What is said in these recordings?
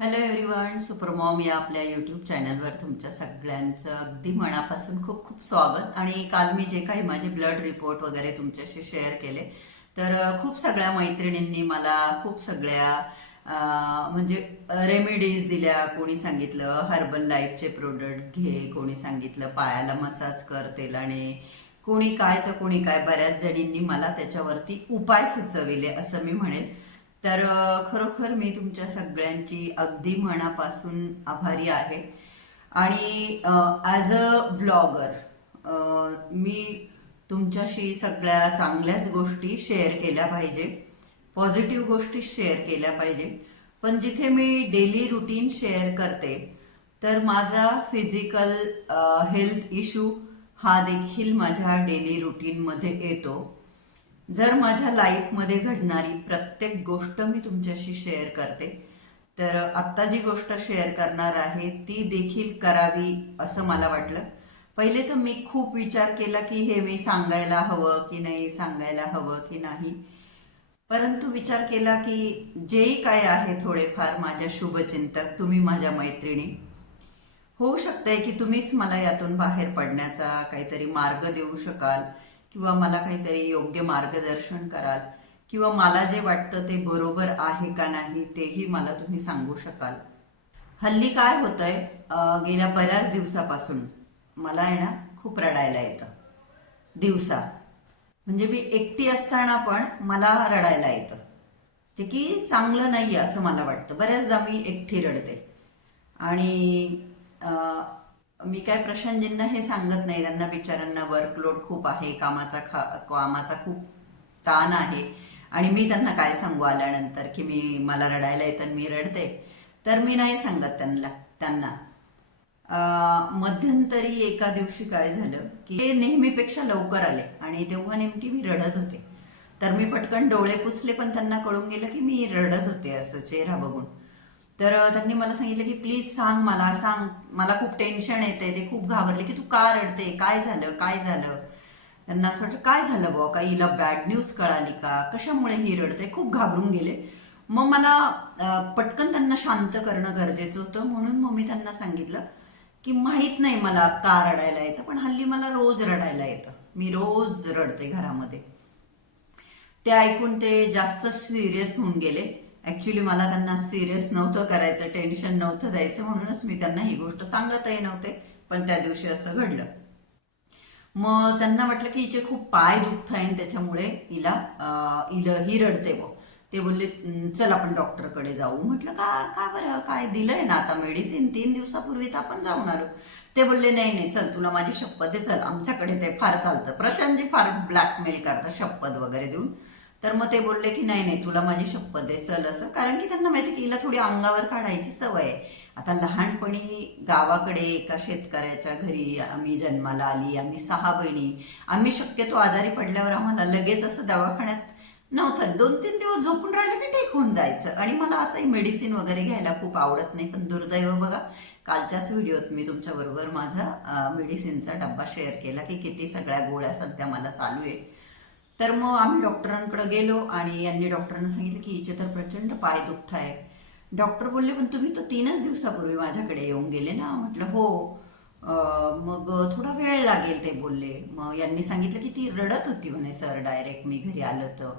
Hello everyone supermom या आपल्या YouTube चॅनलवर तुमच्या सगळ्यांचं अगदी मनापासून खूप खूप स्वागत. आणि काल मी जे काही माझे ब्लड रिपोर्ट वगैरे तुमच्याशी शेअर केले तर खूप सगळ्या मैत्रिणींनी मला खूप सगळ्या म्हणजे रेमेडीज दिल्या. कोणी सांगितलं हर्बल लाईफचे प्रोडक्ट घे कोणी सांगितलं पायाला मसाज कर तेलाने. कोणी काय तर कोणी काय बऱ्याच जणींनी मला त्याच्यावरती उपाय सुचविले असं मी म्हणेन. तर खरोखर मी तुमच्या सगळ्यांची अगदी मनापासून आभारी आहे. आणि ॲज अ ब्लॉगर मी तुमच्याशी सगळ्या चांगल्याच गोष्टी शेअर केल्या पाहिजे. पॉझिटिव्ह गोष्टी शेअर केल्या पाहिजे. पण जिथे मी डेली रुटीन शेअर करते तर माझा फिजिकल हेल्थ इश्यू हा देखील माझ्या डेली रुटीनमध्ये येतो. जर माझ्या लाईफमध्ये घडणारी प्रत्येक गोष्ट मी तुमच्याशी शेअर करते तर आत्ता जी गोष्ट शेअर करणार आहे ती देखील करावी असं मला वाटलं. पहिले तर मी खूप विचार केला की हे मी सांगायला हवं की नाही सांगायला हवं की नाही. परंतु विचार केला की जेही काय आहे थोडेफार माझ्या शुभचिंतक तुम्ही माझ्या मैत्रिणी. होऊ शकतंय की तुम्हीच मला यातून बाहेर पडण्याचा काहीतरी मार्ग देऊ शकाल. किंवा मला काहीतरी योग्य मार्गदर्शन कराल किंवा मला जे वाटतं ते बरोबर आहे का नाही तेही मला तुम्ही सांगू शकाल. हल्ली काय होतंय आहे गेल्या बऱ्याच दिवसापासून मला आहे ना खूप रडायला येतं. दिवसा. म्हणजे मी एकटी असताना पण मला रडायला येतं. जे की चांगलं नाही आहे असं मला वाटतं. बऱ्याचदा मी एकटी रडते. आणि मी काय प्रशांतजींना हे सांगत नाही. त्यांना बिचारांना वर्कलोड खूप आहे कामाचा खा कामाचा खूप ताण आहे. आणि मी त्यांना काय सांगू आल्यानंतर की मी मला रडायला येतं मी रडते तर मी नाही सांगत त्यांना त्यांना. मध्यंतरी एका दिवशी काय झालं की ते नेहमीपेक्षा लवकर आले आणि तेव्हा नेमकी मी रडत होते. तर मी पटकन डोळे पुसले पण त्यांना कळून गेलं की मी रडत होते असं चेहरा बघून. तर त्यांनी मला सांगितलं की प्लीज सांग मला सांग. मला खूप टेन्शन येते ते खूप घाबरले की तू का रडते? काय झालं? काय झालं? त्यांना असं वाटलं काय झालं बुवा? का हिला बॅड न्यूज कळाली का? कशामुळे ही रडते? खूप घाबरून गेले. मग मला पटकन त्यांना शांत करणं गरजेचं होतं. म्हणून मग मी त्यांना सांगितलं की माहीत नाही मला का रडायला येतं पण हल्ली मला रोज रडायला येतं. मी रोज रडते घरामध्ये. ते ऐकून ते जास्त सिरियस होऊन गेले. ऍक्च्युली मला त्यांना सिरियस नव्हतं करायचं टेन्शन नव्हतं द्यायचं म्हणूनच मी त्यांना ही गोष्ट सांगतही नव्हते. पण त्या दिवशी असं घडलं. मग त्यांना वाटलं की हिचे खूप पाय दुखत आहे त्याच्यामुळे हिला इलं ही रडते व ते बोलले चल आपण डॉक्टरकडे जाऊ. म्हटलं का का बरं? काय दिलंय ना आता मेडिसिन तीन दिवसापूर्वी तर आपण जाऊन आलो. ते बोलले नाही नाही चल तुला माझी शपथ आहे चल आमच्याकडे ते फार चालतं. प्रशांतजी फार ब्लॅकमेल करतात शपथ वगैरे देऊन. तर मग ते बोलले की नाही नाही तुला माझी शपथ आहे चल असं. कारण की त्यांना माहिती की हिला थोडी अंगावर काढायची सवय आहे. आता लहानपणी गावाकडे एका शेतकऱ्याच्या घरी आम्ही जन्माला आली आम्ही सहा बहिणी. आम्ही शक्यतो आजारी पडल्यावर आम्हाला लगेच असं दवाखान्यात नव्हतं. दोन तीन दिवस झोपून राहिलं की ठीक होऊन जायचं. आणि मला असंही मेडिसिन वगैरे घ्यायला खूप आवडत नाही. पण दुर्दैव बघा कालच्याच व्हिडिओत मी तुमच्याबरोबर माझा मेडिसिनचा डब्बा शेअर केला की किती सगळ्या गोळ्या सध्या मला चालू आहे तर मग आम्ही डॉक्टरांकडे गेलो आणि यांनी डॉक्टरांना सांगितलं की हिचे तर प्रचंड पाय दुखत आहे डॉक्टर बोलले पण तुम्ही तर तीनच दिवसापूर्वी माझ्याकडे येऊन गेले ना? म्हटलं हो. मग थोडा वेळ लागेल ते बोलले. मग यांनी सांगितलं की ती रडत होती म्हणे सर डायरेक्ट मी घरी आलं तर.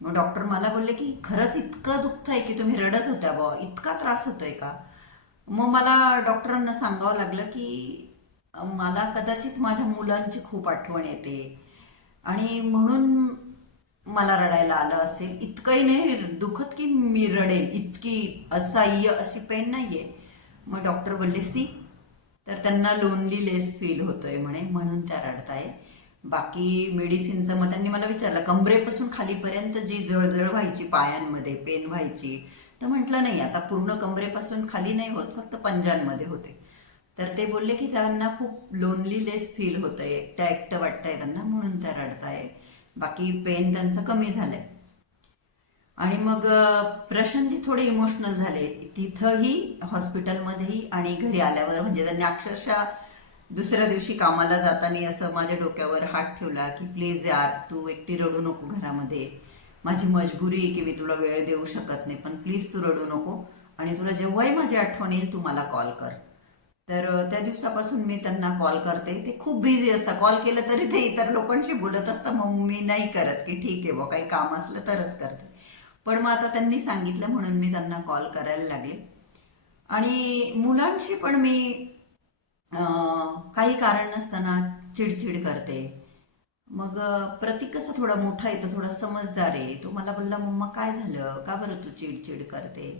मग डॉक्टर मला बोलले की खरंच इतकं दुखत आहे की तुम्ही रडत होत्या बा इतका त्रास होतोय का? मग मला डॉक्टरांना सांगावं लागलं की मला कदाचित माझ्या मुलांची खूप आठवण येते आणि म्हणून मला रडायला आलं असेल. इतकंही नाही दुखत की मी रडेल. इतकी असह्य अशी पेन नाहीये. मग डॉक्टर बोलले सी. तर त्यांना लोनलीलेस फील होतोय म्हणे म्हणून त्या रडताय. बाकी मेडिसिनचं मग त्यांनी मला विचारलं कमरेपासून खालीपर्यंत जी जळजळ व्हायची पायांमध्ये पेन व्हायची. तर म्हटलं नाही आता पूर्ण कमरेपासून खाली नाही होत फक्त पंजांमध्ये होते. तर ते बोलले की त्यांना खूप लोनलीलेस फील होतंय. आहे एकटं वाटतंय त्यांना म्हणून त्या रडताय. बाकी पेन त्यांचं कमी झालंय. आणि मग प्रशांतजी थोडे इमोशनल झाले. तिथंही हॉस्पिटलमध्येही आणि घरी आल्यावर म्हणजे त्यांनी अक्षरशः दुसऱ्या दिवशी कामाला जाताना असं माझ्या डोक्यावर हात ठेवला की प्लीज यार तू एकटी रडू नको घरामध्ये. माझी मजबुरी आहे की मी तुला वेळ देऊ शकत नाही पण प्लीज तू रडू नको आणि तुला जेव्हाही माझी आठवण येईल तू मला कॉल कर. तर त्या दिवसापासून मी त्यांना कॉल करते. ते खूप बिझी असतात. कॉल केलं तरी ते इतर लोकांशी बोलत असतं मग मी नाही करत की ठीक आहे बुवा काही काम असलं तरच करते. पण मग आता त्यांनी सांगितलं म्हणून मी त्यांना कॉल करायला लागले. आणि मुलांशी पण मी काही कारण नसताना चिडचिड करते. मग प्रतीक कसा थोडा मोठा येतो थोडा समजदार आहे. तो मला बोलला मम्मा काय झालं? का बरं तू चिडचिड करते?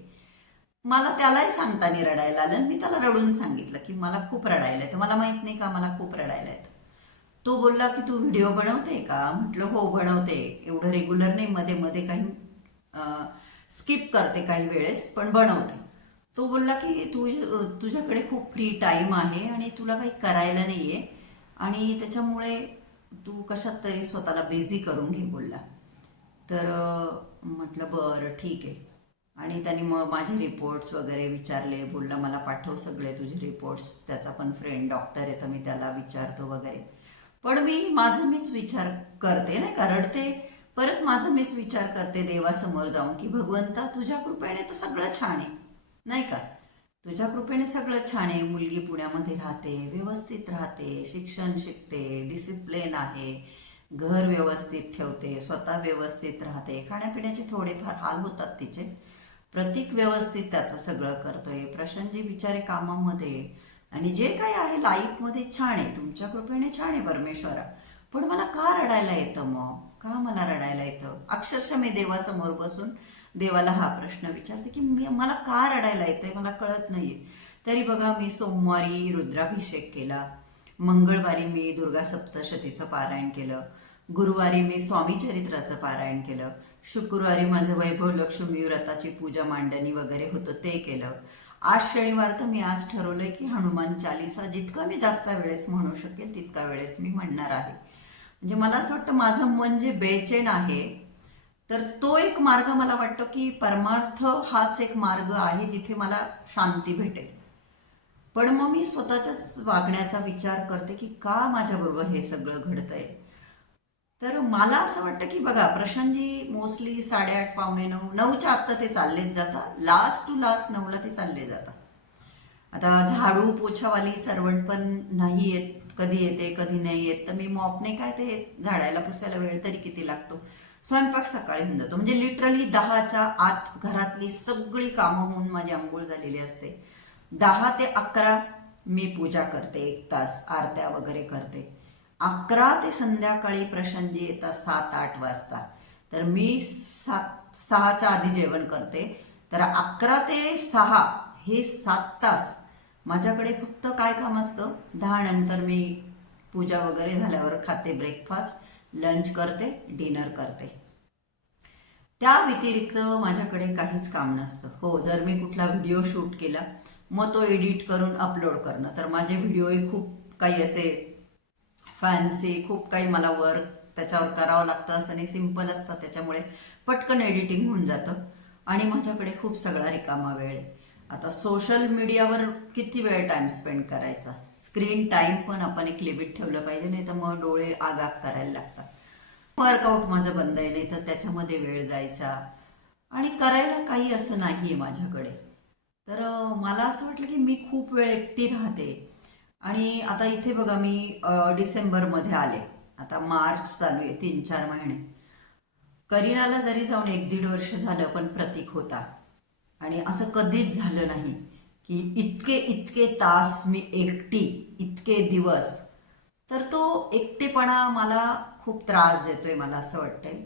मला त्यालाही सांगताना रडायला आलं आणि मी त्याला रडून सांगितलं की मला खूप रडायला येतं. मला माहीत नाही का मला खूप रडायला येतं. तो बोलला की तू व्हिडिओ बनवते का? म्हटलं हो बनवते. एवढं रेग्युलर नाही. मध्ये मध्ये काही स्किप करते काही वेळेस पण बनवते. तो बोलला की तू तुझ्याकडे खूप फ्री टाईम आहे आणि तुला काही करायला नाही आहे आणि त्याच्यामुळे तू कशात तरी स्वतःला बिझी करून घे बोलला. तर म्हटलं बरं ठीक आहे. आणि त्यांनी मग माझे रिपोर्ट्स वगैरे विचारले बोलला मला पाठव सगळे तुझे रिपोर्ट्स त्याचा पण फ्रेंड डॉक्टर आहे तर मी त्याला विचारतो वगैरे. पण मी माझं मीच विचार करते नाही का रडते परत माझं मीच विचार करते देवासमोर जाऊन की भगवंता तुझ्या कृपेने तर सगळं छान आहे. नाही का? तुझ्या कृपेने सगळं छान आहे. मुलगी पुण्यामध्ये राहते व्यवस्थित राहते शिक्षण शिकते डिसिप्लिन आहे. घर व्यवस्थित ठेवते स्वतः व्यवस्थित राहते. खाण्यापिण्याचे थोडेफार हाल होतात तिचे. प्रतीक व्यवस्थित त्याचं सगळं करतोय. प्रशांतजी बिचारे कामामध्ये आणि जे काही आहे लाईफमध्ये छान आहे. तुमच्या कृपेने छान आहे परमेश्वरा. पण मला का रडायला येतं मग? का मला रडायला येतं? अक्षरशः मी देवासमोर बसून देवाला हा प्रश्न विचारते की मी मला का रडायला येतंय? मला कळत नाहीये. तरी बघा मी सोमवारी रुद्राभिषेक केला. मंगळवारी मी दुर्गा सप्तशतीचं पारायण केलं. गुरुवारी मी स्वामी चरित्राचं पारायण केलं. शुक्रवारी माझं वैभव लक्ष्मी व्रताची पूजा मांडणी वगैरे होतं ते केलं. आज शनिवार तर मी आज ठरवलंय की हनुमान चालिसा जितका मी जास्त वेळेस म्हणू शकेल तितका वेळेस मी म्हणणार आहे. म्हणजे मला असं वाटतं माझं मन जे बेचैन आहे तर तो एक मार्ग मला वाटतो की परमार्थ हाच एक मार्ग आहे जिथे मला शांती भेटेल. पण मग मी स्वतःच्याच वागण्याचा विचार करते की का माझ्याबरोबर हे सगळं घडतंय? तर मला असं वाटतं की बघा प्रशांतजी मोस्टली साडेआठ पावणे नऊ नऊच्या आत्ता ते चाललेच जातात लास्ट टू लास्ट नऊला ते चालले जातात आता झाडू पोछावाली सर्वंट पण नाही येत कधी येते कधी नाही येत. तर मी मॉपने काय ते झाडायला पुसायला वेळ तरी किती लागतो? स्वयंपाक सकाळी होऊन जातो. म्हणजे लिटरली दहाच्या आत घरातली सगळी कामं होऊन माझी आंघोळ झालेली असते. दहा ते अकरा मी पूजा करते एक तास आरत्या वगैरे करते. अकरा ते संध्याकाळी प्रशांतजी येतात सात आठ वाजता तर मी सात सहाच्या आधी जेवण करते. तर अकरा ते सहा हे सात तास माझ्याकडे फक्त काय काम असतं? दहा नंतर मी पूजा वगैरे झाल्यावर खाते ब्रेकफास्ट लंच करते डिनर करते. त्या व्यतिरिक्त माझ्याकडे काहीच काम नसतं. हो जर मी कुठला व्हिडिओ शूट केला मग तो एडिट करून अपलोड करणं. तर माझे व्हिडिओही खूप काही असे फॅन्सी खूप काही मला वर्क त्याच्यावर करावं लागतं असं नाही सिंपल असतं. त्याच्यामुळे पटकन एडिटिंग होऊन जातं. आणि माझ्याकडे खूप सगळा रिकामा वेळ आहे. आता सोशल मीडियावर किती वेळ टाइम स्पेंड करायचा? स्क्रीन टाइम पण आपण एक लिमिट ठेवलं पाहिजे नाही तर मग डोळे आगाग करायला लागतात. वर्कआउट माझं बंद आहे नाही तर त्याच्यामध्ये वेळ जायचा. आणि करायला काही असं नाही आहे माझ्याकडे. तर मला असं वाटलं की मी खूप वेळ एकटी राहते. आणि आता इथे बघा मी डिसेंबरमध्ये आले. आता मार्च चालू आहे तीन चार महिने. करीनाला जरी जाऊन एक दीड वर्ष झालं पण प्रतीक होता. आणि असं कधीच झालं नाही की इतके इतके तास मी एकटी इतके दिवस तर तो एकटेपणा मला खूप त्रास देतोय मला असं वाटतंय.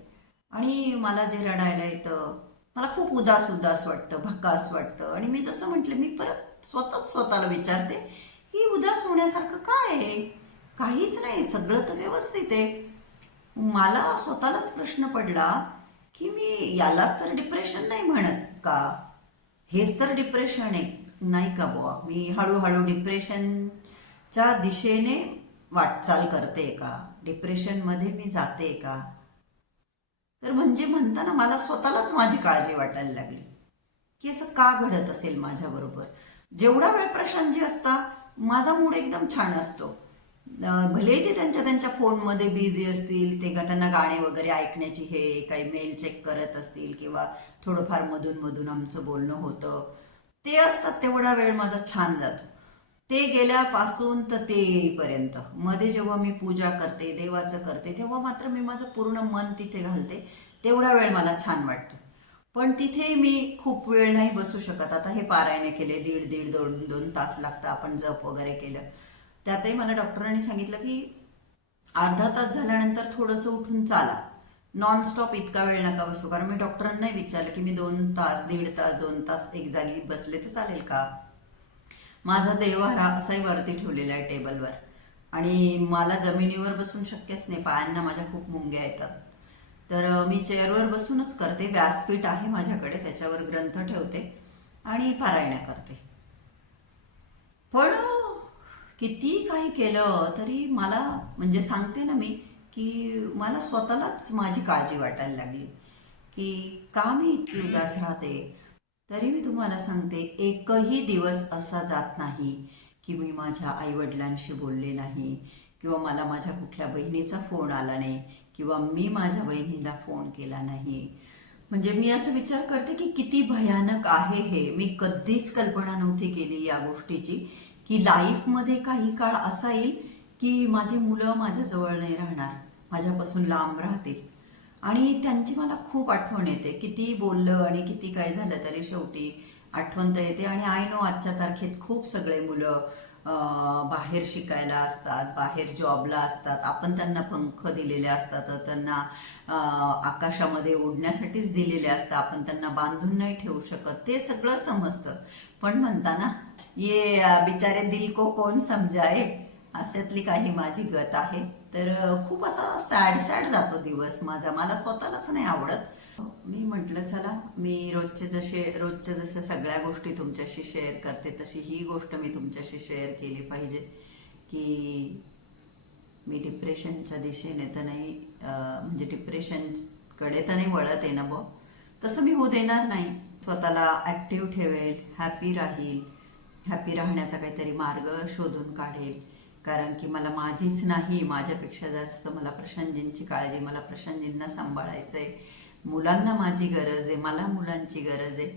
आणि मला जे रडायला येतं मला खूप उदास उदास वाटतं भकास वाटतं. आणि मी जसं म्हटलं मी परत स्वतःच स्वतःला विचारते ही उदास होण्यासारखं काय आहे? काहीच नाही सगळं तर व्यवस्थित आहे. मला स्वतःलाच प्रश्न पडला की मी यालाच तर डिप्रेशन नाही म्हणत का? हेच तर डिप्रेशन आहे. नाही का बुवा? मी हळूहळू डिप्रेशनच्या दिशेने वाटचाल करते का? डिप्रेशनमध्ये मी जाते का? तर म्हणजे म्हणताना मला स्वतःलाच माझी काळजी वाटायला लागली. की असं का घडत असेल माझ्याबरोबर? जेवढा वेळ प्रशांत जे असता माझा मूड एकदम छान असतो. भलेही ते त्यांच्या त्यांच्या फोनमध्ये बिझी असतील ते त्यांना गाणे वगैरे ऐकण्याची हे काही मेल चेक करत असतील किंवा थोडंफार मधून मधून आमचं बोलणं होतं ते असतात तेवढा वेळ माझा छान जातो. ते गेल्यापासून तर ते येईपर्यंत मध्ये जेव्हा मी पूजा करते देवाचं करते तेव्हा मात्र मी माझं पूर्ण मन तिथे घालते तेवढा वेळ मला छान वाटतो. पण तिथे मी खूप वेळ नाही बसू शकत. आता हे पारायण केले दीड दीड दोन दोन तास लागतं आपण जप वगैरे केलं. त्यातही मला डॉक्टरांनी सांगितलं की अर्धा तास झाल्यानंतर थोडंसं उठून चाला. नॉनस्टॉप इतका वेळ नका बसू. कारण मी डॉक्टरांनाही विचारलं की मी दोन तास दीड तास दोन तास एक जागी बसले तर चालेल का? माझा देवहारा असाही वरती ठेवलेला आहे टेबलवर. आणि मला जमिनीवर बसून शक्यच नाही. पायांना माझ्या खूप मुंग्या येतात. तर मी चेअरवर बसूनच करते. व्यासपीठ आहे माझ्याकडे त्याच्यावर ग्रंथ ठेवते आणि पारायण्या करते. पण किती काही केलं तरी मला म्हणजे सांगते ना मी की मला स्वतःलाच माझी काळजी वाटायला लागली. की का मी इतकी उदास राहते? तरी मी तुम्हाला सांगते एकही दिवस असा जात नाही की मी माझ्या आईवडिलांशी बोलले नाही किंवा मला माझ्या कुठल्या बहिणीचा फोन आला नाही किंवा मी माझ्या बहिणीला फोन केला नाही. म्हणजे मी असं विचार करते की किती भयानक आहे हे. मी कधीच कल्पना नव्हती केली या गोष्टीची. की लाईफमध्ये काही काळ असा येईल की माझी मुलं माझ्याजवळ नाही राहणार. माझ्यापासून लांब राहतील. आणि त्यांची मला खूप आठवण येते. किती बोललं आणि किती काय झालं तरी शेवटी आठवण तर येते. आणि आय नो आजच्या तारखेत खूप सगळे मुलं बाहेर शिकायला असतात बाहेर जॉबला असतात. आपण त्यांना पंख दिलेले असतात त्यांना आकाशामध्ये उडण्यासाठीच दिलेले असतात. आपण त्यांना बांधून नाही ठेवू शकत. ते सगळं समजतं. पण म्हणता ना ये बिचारे दिल को कोण समजाय अशातली काही माझी गत आहे. तर खूप असा सॅड सॅड जातो दिवस माझा. मला स्वतःलाच नाही आवडत. मी म्हटलं चला मी रोजचे जसे रोजच्या जशा सगळ्या गोष्टी तुमच्याशी शेअर करते तशी ही गोष्ट मी तुमच्याशी शेअर केली पाहिजे की मी डिप्रेशनच्या दिशेने तर नाही म्हणजे डिप्रेशनकडे तर नाही वळत आहे ना ब तसं मी होऊ देणार नाही. स्वतःला ॲक्टिव्ह ठेवेल हॅपी राहील हॅपी राहण्याचा काहीतरी मार्ग शोधून काढेल. कारण की मला माझीच नाही माझ्यापेक्षा जास्त मला प्रशांतजींची काळजी मला प्रशांतजींना सांभाळायचं आहे मुलांना माझी गरज आहे मला मुलांची गरज आहे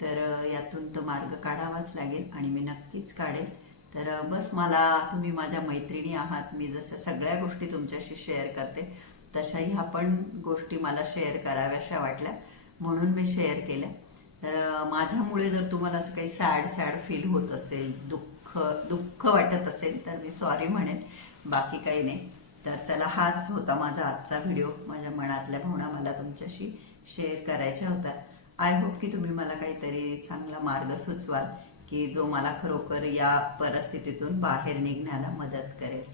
तर यातून तो मार्ग काढावाच लागेल आणि मी नक्कीच काढेल. तर बस मला तुम्ही माझ्या मैत्रिणी आहात मी जसं सगळ्या गोष्टी तुमच्याशी शेअर करते तशाही ह्या पण गोष्टी मला शेअर कराव्याशा वाटल्या म्हणून मी शेअर केल्या. तर माझ्यामुळे जर तुम्हाला असं काही सॅड सॅड फील होत असेल दुःख दुःख वाटत असेल तर मी सॉरी म्हणेन बाकी काही नाही. तर चला हाच होता माझा आजचा व्हिडिओ. माझ्या मनातल्या भावना मला तुमच्याशी शेअर करायच्या होत्या. आय होप की तुम्ही मला काहीतरी चांगला मार्ग सुचवाल की जो मला खरोखर या परिस्थितीतून बाहेर निघण्याला मदत करेल.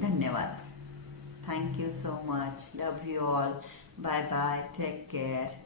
धन्यवाद. Thank you so much love you all bye bye take care